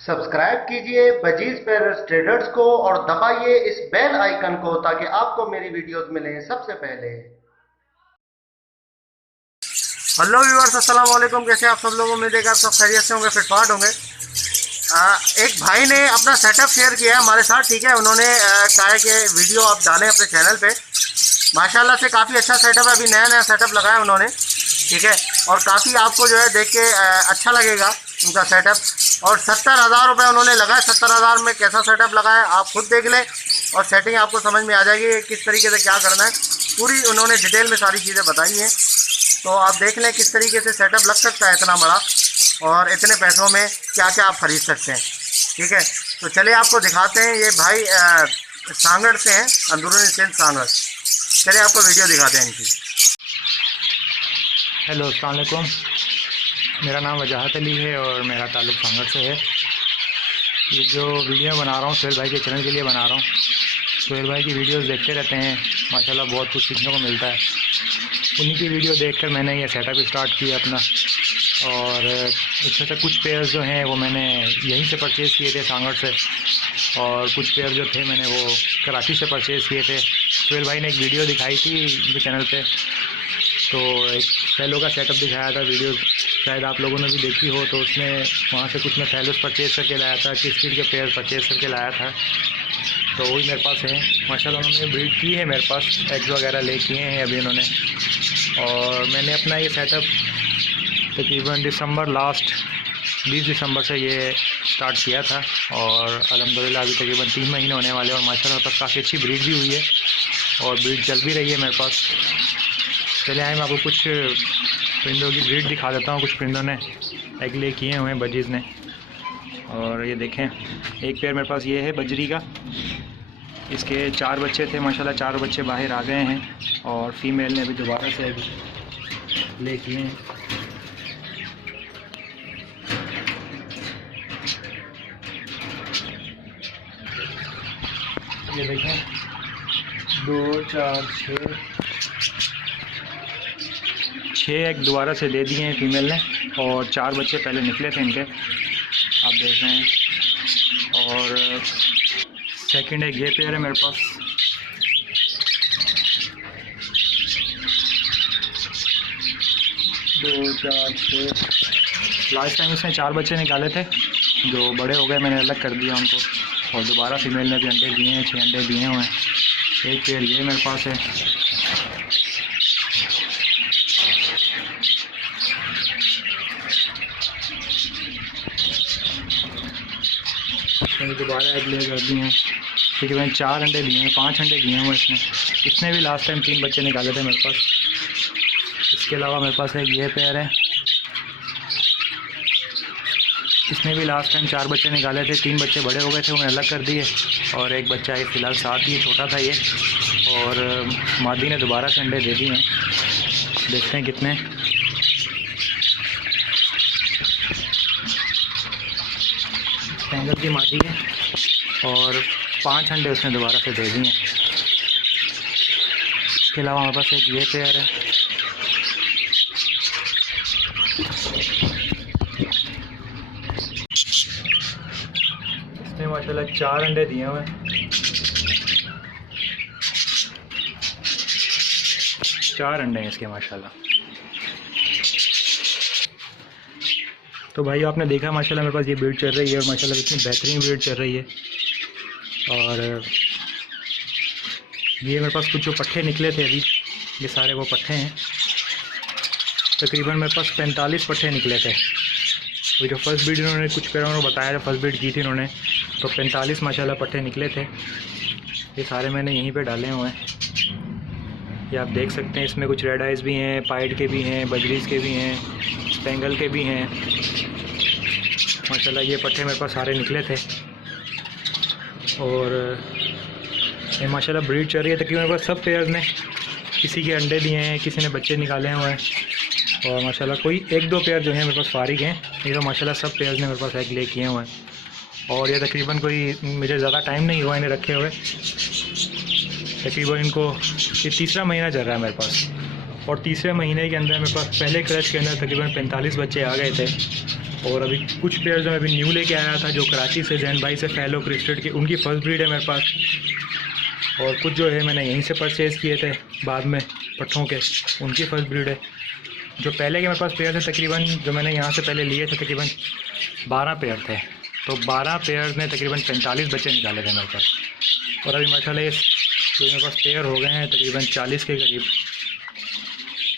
Subscribe कीजिए budgies parents traders को और दबाइए इस बेल आइकन को ताकि आपको मेरी वीडियोस मिलें सबसे पहले। हेलो व्यूअर्स, अस्सलाम वालेकुम। कैसे आप सब लोग? उम्मीद है कि आप सब खैरियत से होंगे, फिटफाट होंगे। एक भाई ने अपना सेटअप शेयर किया है हमारे साथ, ठीक है। उन्होंने कहा है कि वीडियो आप डालें अपने चैनल पे। माशाल्लाह से काफ़ी अच्छा सेटअप है, अभी नया नया सेटअप लगाया उन्होंने, ठीक है। और काफ़ी आपको जो है देख के अच्छा लगेगा उनका सेटअप। और 70,000 रुपये उन्होंने लगाए। 70,000 में कैसा सेटअप लगाया आप खुद देख लें और सेटिंग आपको समझ में आ जाएगी किस तरीके से क्या करना है। पूरी उन्होंने डिटेल में सारी चीज़ें बताई हैं, तो आप देख लें किस तरीके से सेटअप लग सकता है इतना बड़ा और इतने पैसों में क्या क्या आप खरीद सकते हैं, ठीक है। तो चलिए आपको दिखाते हैं। ये भाई सांगड़ से हैं, अंदरूनी सिंध सांगड़। चलिए आपको वीडियो दिखाते हैं इनकी। हेलो, अस्सलाम वालेकुम। मेरा नाम वजाहत अली है और मेरा ताल्लुक़ सांगड़ से है। ये जो वीडियो बना रहा हूँ सुहेल भाई के चैनल के लिए बना रहा हूँ। सुहेल भाई की वीडियोस देखते रहते हैं, माशाल्लाह बहुत कुछ सीखने को मिलता है। उन्हीं की वीडियो देखकर मैंने ये सेटअप स्टार्ट किया अपना। और इसमें से कुछ पेयर्स जो हैं वो मैंने यहीं से परचेज़ किए थे, सांगड़ से। और कुछ पेयर जो थे मैंने वो कराची से परचेज़ किए थे। सुहेल भाई ने एक वीडियो दिखाई थी उनके चैनल पे, तो एक फैलो का सेटअप दिखाया था। वीडियो शायद आप लोगों ने भी देखी हो। तो उसमें वहाँ से कुछ मैं फैलोस परचेज़ करके लाया था, किस्टिड के पेयर परचेज़ करके लाया था। तो वही मेरे पास है माशाल्लाह। उन्होंने ब्रीड की है मेरे पास, एग्स वगैरह ले किए हैं अभी उन्होंने। और मैंने अपना ये सेटअप तकरीबन दिसंबर लास्ट 20 दिसंबर से ये स्टार्ट किया था। और अल्हम्दुलिल्लाह अभी तकरीबन 3 महीने होने वाले हैं और माशाल्लाह तक काफ़ी अच्छी ब्रीड भी हुई है और ब्रीड चल भी रही है मेरे पास। चले आए, मैं आपको कुछ परिंदों की ब्रीड दिखा देता हूँ। कुछ परिंदों ने एग ले किए हुए हैं बजीज़ ने। और ये देखें, एक पेयर मेरे पास ये है बजरी का। इसके 4 बच्चे थे माशाल्लाह, 4 बच्चे बाहर आ गए हैं और फीमेल ने अभी दोबारा से एग ले किए हैं। ये देखें, 2 4 6 एग दोबारा से दे दिए हैं फीमेल ने। और 4 बच्चे पहले निकले थे इनके, आप देख रहे हैं। और सेकंड एग ये पेयर है मेरे पास। दो चार छः लास्ट टाइम इसने 4 बच्चे निकाले थे जो बड़े हो गए, मैंने अलग कर दिया उनको। और दोबारा फीमेल ने भी अंडे दिए हैं, 6 अंडे दिए हुए हैं। एक पेयर ये मेरे पास है। मैंने दोबारा एग ले कर दिए हैं, ठीक है। मैंने 4 अंडे दिए हैं, 5 अंडे दिए हुए इसने भी लास्ट टाइम 3 बच्चे निकाले थे मेरे पास। इसके अलावा मेरे पास एक ये पेयर है, इसने भी लास्ट टाइम 4 बच्चे निकाले थे। 3 बच्चे बड़े हो गए थे, उन्हें अलग कर दिए। और एक बच्चा है फ़िलहाल साथ ही, छोटा था ये। और मादी ने दोबारा से अंडे दे दिए हैं, देखते हैं कितने। स्पेंगल की मादी है और 5 अंडे उसने दोबारा से दे दिए हैं। इसके अलावा हमारे पास एक ये पेयर है, इसने माशाल्लाह 4 अंडे दिए हुए हैं। 4 अंडे हैं इसके माशाल्लाह। तो भाई आपने देखा माशाल्लाह मेरे पास ये ब्रीड चल रही है और माशाल्लाह इतनी बेहतरीन ब्रीड चल रही है। और ये मेरे पास कुछ जो पट्ठे निकले थे अभी, ये सारे वो पट्ठे हैं। तकरीबन मेरे पास 45 पट्ठे निकले थे। वो जो फर्स्ट ब्रीड इन्होंने कुछ पेड़ों ने बताया था, फर्स्ट ब्रीड की थी इन्होंने, तो 45 माशाल्लाह पट्ठे निकले थे। ये सारे मैंने यहीं पे डाले हुए हैं, ये आप देख सकते हैं। इसमें कुछ रेड आइज़ भी हैं, पाइड के भी हैं, बजरीज के भी हैं, स्पेंगल के भी हैं माशाल्लाह। ये पट्ठे मेरे पास सारे निकले थे। और ये माशाल्लाह ब्रीड चल रही है। तकरीबन मेरे पास सब पेयर्स ने किसी के अंडे दिए हैं, किसी ने बच्चे निकाले हुए हैं। और माशाल्लाह कोई 1-2 पेयर जो हैं मेरे पास फारिग हैं, नहीं तो माशाल्लाह सब पेयर्स ने मेरे पास एग ले किए हुए हैं। और ये तकरीबन कोई मुझे ज़्यादा टाइम नहीं हुआ इन्हें रखे हुए। तकरीबन इनको ये 3रा महीना चल रहा है मेरे पास। और तीसरे महीने के अंदर मेरे पास पहले क्रच के अंदर तकरीबन 45 बच्चे आ गए थे। और अभी कुछ पेयर जो मैं अभी न्यू लेके आया था जो कराची से जैन भाई से फैलो क्रिस्टेड की, उनकी फ़र्स्ट ब्रीड है मेरे पास। और कुछ जो है मैंने यहीं से परचेज़ किए थे बाद में पट्ठों के, उनकी फ़र्स्ट ब्रीड है। जो पहले के मेरे पास पेयर थे तकरीबन, जो मैंने यहाँ से पहले लिए थे तकरीबन 12 पेयर थे, तो 12 पेयर ने तकरीबन 45 बच्चे निकाले थे मेरे पास। और अभी माशाल्लाह ये जो मेरे पास पेयर हो गए हैं तकरीबन 40 के करीब।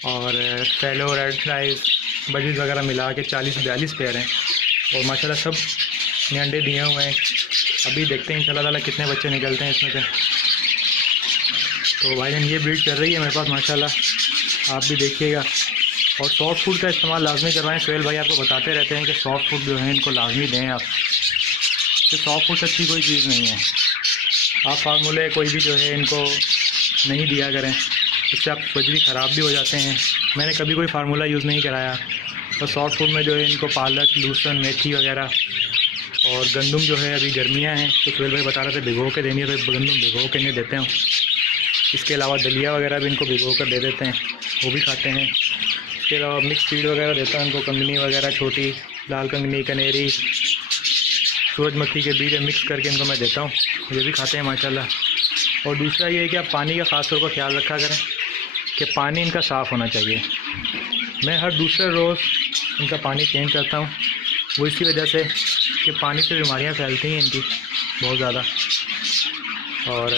और फैलो, रेड राइस, बजीज वगैरह मिला के 40-42 पेयर हैं। और माशाल्लाह सब ने अंडे दिए हुए हैं। अभी देखते हैं इंशाल्लाह ताला कितने बच्चे निकलते हैं इसमें से। तो भाईजान ये ब्रीड चल रही है मेरे पास माशाल्लाह, आप भी देखिएगा। और सॉफ्ट फूड का इस्तेमाल लाजमी करवाएं। सोहेल भाई आपको बताते रहते हैं कि सॉफ्ट फूड जो है इनको लाजमी दें आप, तो सॉफ्ट फूड अच्छी कोई चीज़ नहीं है। आप फार्मूले कोई भी जो है इनको नहीं दिया करें, इससे आप बजरी ख़राब भी हो जाते हैं। मैंने कभी कोई फार्मूला यूज़ नहीं कराया। तो सॉफ्ट फूड में जो है इनको पालक, लहसुन, मेथी वगैरह और गंदम जो है, अभी गर्मियाँ हैं तो सोहेल भाई बता रहे थे भिगो के देनी है, तो गंदम भिगो के नहीं देते हैं। इसके अलावा दलिया वगैरह भी इनको भिगो कर दे देते हैं, वो भी खाते हैं। इसके अलावा मिक्स फीड वगैरह देता है इनको, कंगनी वगैरह छोटी, लाल कंगनी, कनेरी, सूरजमुखी के बीज मिक्स करके इनको मैं देता हूँ, ये भी खाते हैं माशाल्लाह। और दूसरा ये है कि आप पानी का ख़ास तौर पर ख्याल रखा करें कि पानी इनका साफ़ होना चाहिए। मैं हर दूसरे रोज़ इनका पानी चेंज करता हूँ, वो इसकी वजह से कि पानी से बीमारियाँ फैलती हैं इनकी बहुत ज़्यादा। और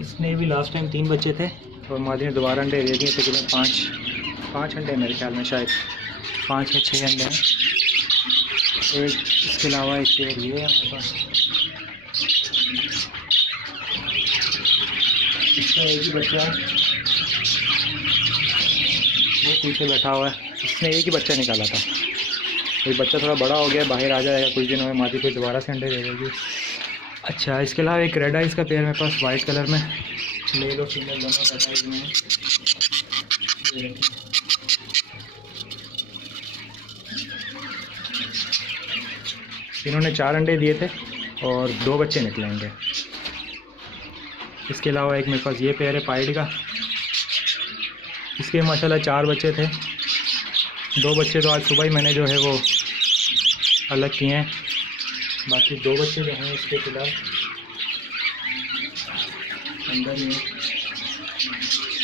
इसने भी लास्ट टाइम 3 बच्चे थे और मादी ने दोबारा अंडे दे दिए, तकरीबन 5 अंडे मेरे ख्याल में, शायद 5 या 6 अंडे हैं। एक इसके अलावा एक पेयर ये है हमारे पास, इसका एक ही बच्चा है, वो पीछे बैठा हुआ है, इसने एक ही बच्चा निकाला था। ये बच्चा थोड़ा बड़ा हो गया, बाहर आ जाएगा कुछ दिनों में, मादी पे दोबारा से अंडे दे देगी। अच्छा, इसके अलावा एक रेड आइस का पेयर मेरे पास वाइट कलर में, मेल और फीमेल दोनों रेड आइस में है। इन्होंने 4 अंडे दिए थे और 2 बच्चे निकलेंगे। इसके अलावा एक मेरे पास ये पेयर है पाइड का, इसके माशाल्लाह 4 बच्चे थे, 2 बच्चे तो आज सुबह ही मैंने जो है वो अलग किए हैं, बाकी 2 बच्चे जो हैं इसके फिलहाल अंदर ही हैं।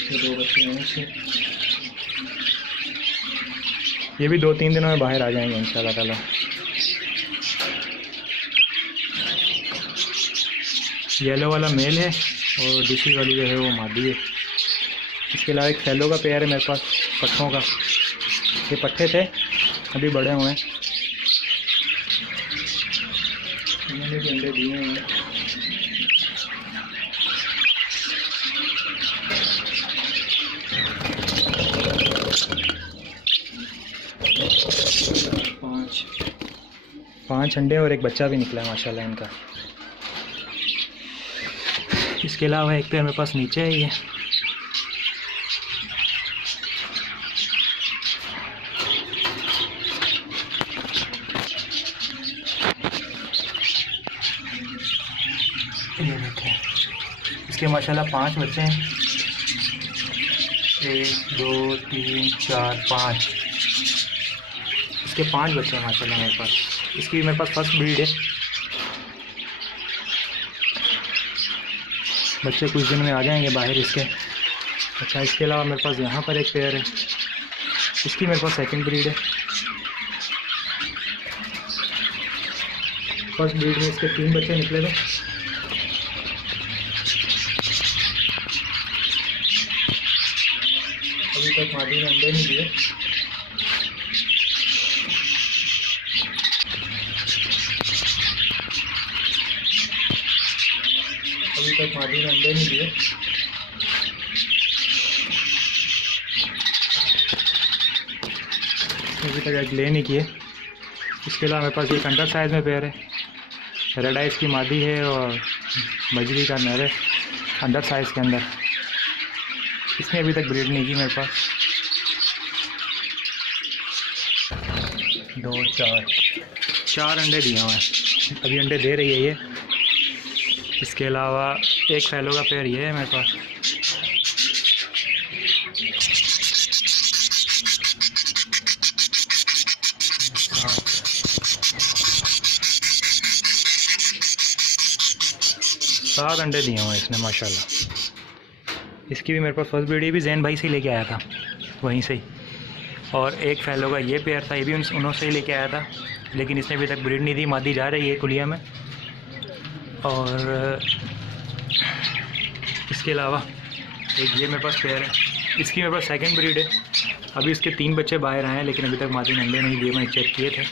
ये 2 बच्चे हैं इसके, ये भी 2-3 दिनों में बाहर आ जाएंगे इंशाल्लाह ताला। येलो वाला मेल है और दूसरी वाली जो है वो मादी है। इसके अलावा एक फैलो का पेयर है मेरे पास पट्ठों का, ये पट्ठे थे अभी बड़े हुए हैं, इन्होंने भी अंडे दिए हैं। पाँच अंडे और एक बच्चा भी निकला है माशाल्लाह इनका। इसके अलावा एक पेयर मेरे पास नीचे है ये, देखें, इसके माशाल्लाह 5 बच्चे हैं, 1 2 3 4 5, इसके 5 बच्चे हैं माशाल्लाह मेरे पास। इसकी मेरे पास फर्स्ट ब्रीड है, बच्चे कुछ दिन में आ जाएंगे बाहर इसके। अच्छा, इसके अलावा मेरे पास यहाँ पर एक पेयर है, इसकी मेरे पास सेकंड ब्रीड है। फर्स्ट ब्रीड में इसके 3 बच्चे निकले थे, अभी तक मादी ने अंडे नहीं दिए। अभी तक मादी ने अंडे नहीं दिए। अभी तक एग ले नहीं किए। इसके अलावा मेरे पास एक अंडर साइज़ में पेयर है, रेड आइस की मादी है और बजरी का नर है अंडर साइज़ के अंदर। इसने अभी तक ब्रीड नहीं की मेरे पास। 2 4 अंडे दिए हुए हैं, अभी अंडे दे रही है ये। इसके अलावा एक फैलो का पेयर ये है मेरे पास। सात अंडे दिए हुए इसने माशाल्लाह। इसकी भी मेरे पास फर्स्ट ब्रीड भी जैन भाई से ही लेके आया था वहीं से ही। और एक फैलो का ये पेयर था, ये भी उन्होंने ही लेके आया था, लेकिन इसने अभी तक ब्रीड नहीं दी। मादी जा रही है कुलिया में। और इसके अलावा एक ये मेरे पास पेयर है, इसकी मेरे पास सेकंड ब्रीड है। अभी इसके 3 बच्चे बाहर आए हैं, लेकिन अभी तक मादी ने अंडे नहीं दिए, मैंने चेक किए थे।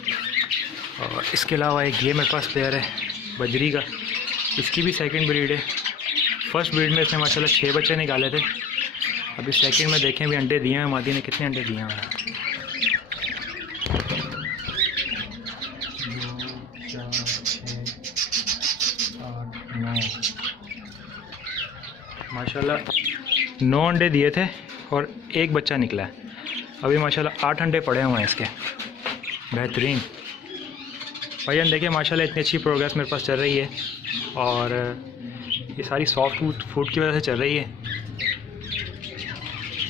और इसके अलावा एक ये मेरे पास पेयर है बजरी का, इसकी भी सेकंड ब्रीड है। फर्स्ट ब्रीड में इसने माशाल्लाह 6 बच्चे निकाले थे। अभी सेकंड में देखें भी अंडे दिए हैं मादी ने, कितने अंडे दिए हैं। 2, 4, 6, 8, 9 माशाल्लाह 9 अंडे दिए थे और एक बच्चा निकला है। अभी माशाल्लाह 8 अंडे पड़े हुए हैं इसके। बेहतरीन भाईजान, देखिए माशाल्लाह इतनी अच्छी प्रोग्रेस मेरे पास चल रही है। और ये सारी सॉफ्ट फूड की वजह से चल रही है।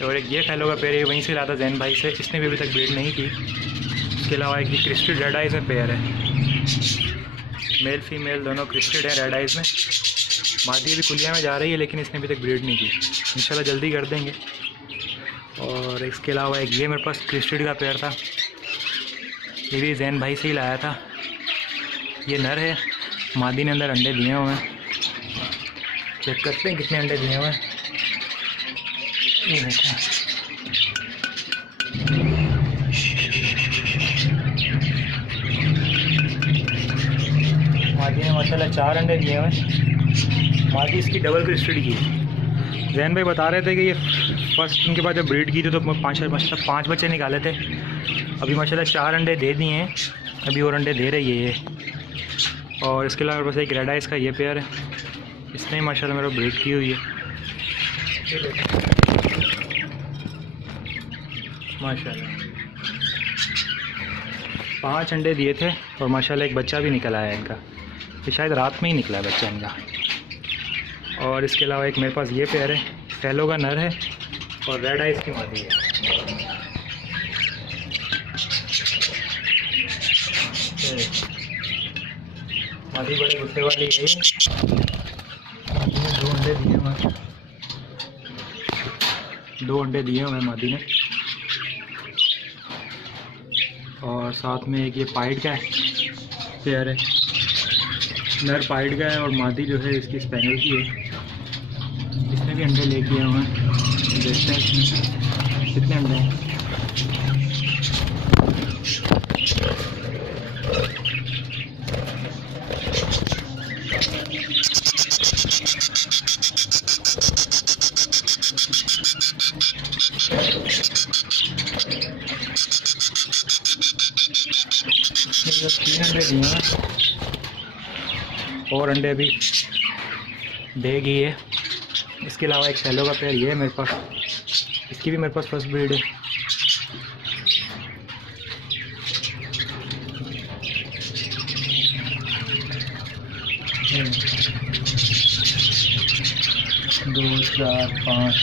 और एक ये फैलो का पेयर है, वहीं से लाया था जैन भाई से, इसने भी अभी तक ब्रीड नहीं की। इसके अलावा एक क्रिस्टेड रेड आइज़ में पेयर है, मेल फीमेल दोनों क्रिस्टेड है रेड आइज़ में। मादी अभी कुलिया में जा रही है, लेकिन इसने अभी तक ब्रीड नहीं की, इंशाल्लाह जल्दी कर देंगे। और इसके अलावा एक ये मेरे पास क्रिस्टेड का पेयर था, ये भी जैन भाई से ही लाया था। ये नर है, मादी ने अंदर अंडे दिए हुए हैं। चेक करते हैं कितने अंडे दिए हुए हैं। ये देखें, मादी ने माशाल्लाह 4 अंडे दिए हुए हैं। मादी इसकी डबल क्रिस्टेड की। जैन भाई बता रहे थे कि ये फर्स्ट उनके बाद जब ब्रीड की थी तो 5 बच्चे निकाले थे। अभी माशाल्लाह 4 अंडे दे दिए हैं, अभी और अंडे दे रही है ये। और इसके अलावा बस एक रेड आइज़ का ये पेयर है, इसने माशाल्लाह मेरा ब्रीड की हुई है। माशाल्लाह 5 अंडे दिए थे और माशाल्लाह एक बच्चा भी निकल आया इनका, ये शायद रात में ही निकला है बच्चा इनका। और इसके अलावा एक मेरे पास ये पेयर है, फैलो का नर है और रेड आइज़ की मादी है। मादी बड़े गुस्से वाली है। 2 अंडे दिए हुए मादी ने। और साथ में एक ये पाइड का है पेयर है, नर पाइड का है और मादी जो है इसकी स्पेनियल की है। इसने भी अंडे ले किए हुए हैं, देखते हैं इसमें कितने अंडे हैं। ये 3 अंडे दिए हैं और अंडे भी देगी है। इसके अलावा एक फैलो का पेयर ये है मेरे पास, इसकी भी मेरे पास फर्स्ट ब्रीड है। दो, 4, 5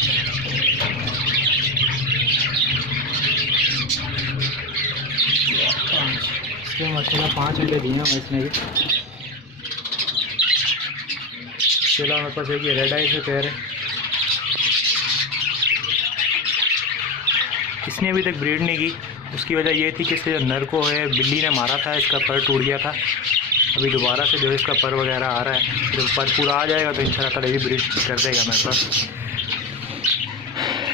इसके माशाल्लाह 5 अंडे दिए हैं इसने भी। इसके अलावा मेरे पास एक ये रेड आइज़ का पेयर है, इसने अभी तक ब्रीड नहीं की। उसकी वजह ये थी कि इसके जो नर को है बिल्ली ने मारा था, इसका पर टूट गया था। अभी दोबारा से जो है इसका पर वगैरह आ रहा है, जब पर पूरा आ जाएगा तो इंशाल्लाह ताला भी ब्रीड कर देगा मेरे पास।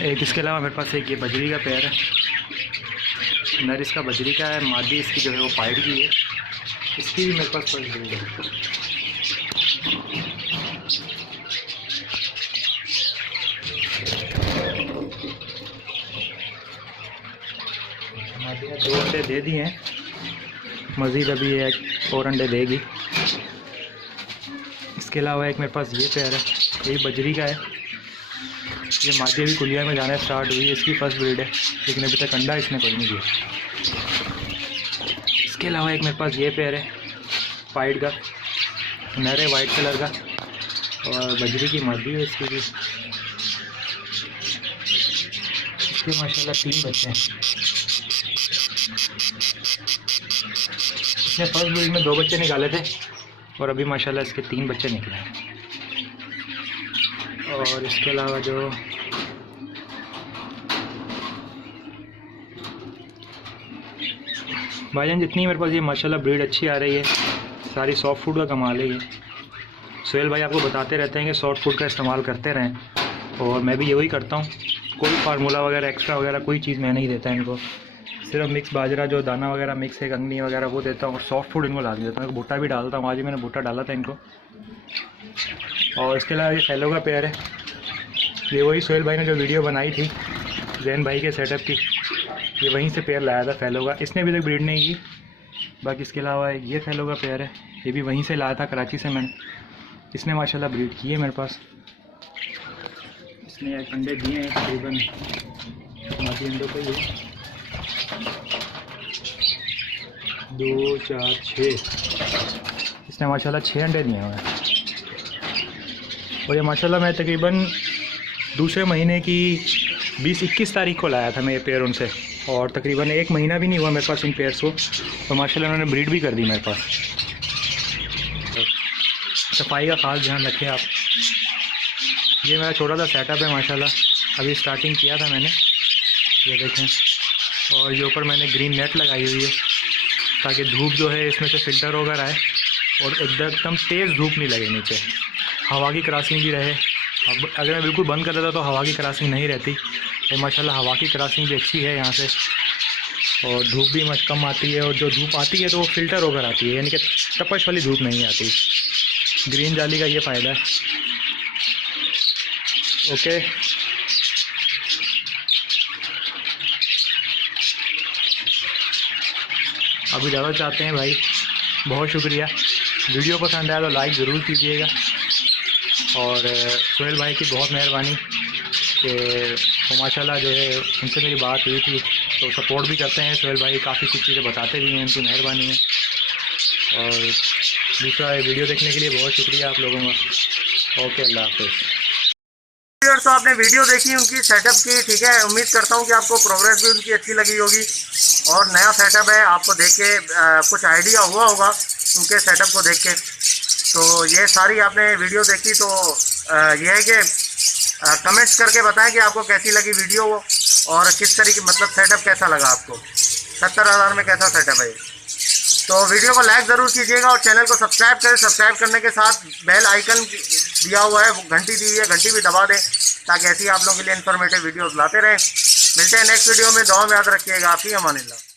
एक इसके अलावा मेरे पास एक ये बजरी का पेयर है, नर इसका बजरी का है, मादी इसकी जो है वो पाइड की है। इसकी भी मेरे पास फर्स्ट ब्रीड है। मादी ने 2 अंडे दे दिए हैं, मज़ीद अभी एक और अंडे देगी। इसके अलावा एक मेरे पास ये पेयर है, ये बजरी का है। ये मादी अभी कुलिया में जाना स्टार्ट हुई है, इसकी फर्स्ट ब्रीड है, लेकिन अभी तक अंडा इसने कोई नहीं दिया। इसके अलावा एक मेरे पास ये पेयर है पाइड का, नर है वाइट कलर का। और बजरी की मादी है इसकी भी। इसके माशाल्लाह 3 बच्चे हैं। इसने फर्स्ट ब्रीड में 2 बच्चे निकाले थे और अभी माशाल्लाह इसके 3 बच्चे निकले हैं। और इसके अलावा जो भाईजान जितनी मेरे पास ये माशाल्लाह ब्रीड अच्छी आ रही है, सारी सॉफ्ट फूड का कमाल है ये। सोहेल भाई आपको बताते रहते हैं कि सॉफ्ट फूड का इस्तेमाल करते रहें, और मैं भी यही करता हूँ। कोई फार्मूला वगैरह एक्स्ट्रा वगैरह कोई चीज़ मैं नहीं देता इनको, सिर्फ मिक्स बाजरा जो दाना वगैरह मिक्स है, कंगनी वगैरह वो देता हूँ, और सॉफ्ट फूड इनको डाल देता हूँ। भुट्टा भी डालता हूँ, आज ही मैंने भुट्टा डाला था इनको। और इसके अलावा ये फैलो का पेयर है, ये वही सोहेल भाई ने जो वीडियो बनाई थी जैन भाई के सेटअप की, ये वहीं से पेयर लाया था फैलो का। इसने अभी तक ब्रीड नहीं की। बाकी इसके अलावा ये फैलो का पेयर है, ये भी वहीं से लाया था कराची से मैंने। इसने माशाल्लाह ब्रीड की है मेरे पास। इसने अंडे दिए हैं तकरीबन मादी अंडों को, ये 2 4 6, इसने माशाल्लाह 6 अंडे दिए हुए हैं। और ये माशाल्लाह मैं तकरीबन दूसरे महीने की 20-21 तारीख को लाया था मैं ये पेयर उनसे, और तकरीबन 1 महीना भी नहीं हुआ मेरे पास इन पेयर्स को, और माशाल्लाह उन्होंने ब्रीड भी कर दी मेरे पास। सफाई का ख़ास ध्यान रखें आप। ये मेरा छोटा सा सेटअप है माशाल्लाह, अभी स्टार्टिंग किया था मैंने, ये देखें। और ये ऊपर मैंने ग्रीन नेट लगाई हुई है ताकि धूप जो है इसमें से फ़िल्टर होकर आए, और एकदम तेज़ धूप नहीं लगे नीचे, हवा की क्रॉसिंग भी रहे। अब अगर मैं बिल्कुल बंद कर देता तो हवा की क्रॉसिंग नहीं रहती, तो माशाल्लाह हवा की क्रॉसिंग भी अच्छी है यहाँ से, और धूप भी मच कम आती है, और जो धूप आती है तो वो फ़िल्टर होकर आती है, यानी कि तपश वाली धूप नहीं आती। ग्रीन जाली का ये फ़ायदा है। ओके, अभी ज़्यादा चाहते हैं भाई, बहुत शुक्रिया। वीडियो पसंद आया तो लाइक ज़रूर कीजिएगा, और सोहेल भाई की बहुत मेहरबानी कि वो माशाल्लाह जो है उनसे मेरी बात हुई थी तो सपोर्ट भी करते हैं सोहेल भाई, काफ़ी कुछ चीज़ें बताते भी हैं, उनकी मेहरबानी है। और दूसरा वीडियो देखने के लिए बहुत शुक्रिया आप लोगों का। ओके, अल्लाह हाफ़िज़। तो आपने वीडियो देखी उनकी सेटअप की, ठीक है। उम्मीद करता हूँ कि आपको प्रोग्रेस भी उनकी अच्छी लगी होगी, और नया सेटअप है, आपको देख के कुछ आइडिया हुआ होगा उनके सेटअप को देख के। तो ये सारी आपने वीडियो देखी, तो ये है कि कमेंट्स करके बताएं कि आपको कैसी लगी वीडियो, और किस तरीके मतलब सेटअप कैसा लगा आपको। 70,000 में कैसा सेटअप है। तो वीडियो को लाइक ज़रूर कीजिएगा, और चैनल को सब्सक्राइब करें। सब्सक्राइब करने के साथ बेल आइकन दिया हुआ है, घंटी दी हुई है, घंटी भी दबा दें ताकि ऐसी आप लोगों के लिए इन्फॉर्मेटिव वीडियोस लाते रहें। मिलते हैं नेक्स्ट वीडियो में। दुआ में याद रखिएगा। आपकी अमानिल्लाह।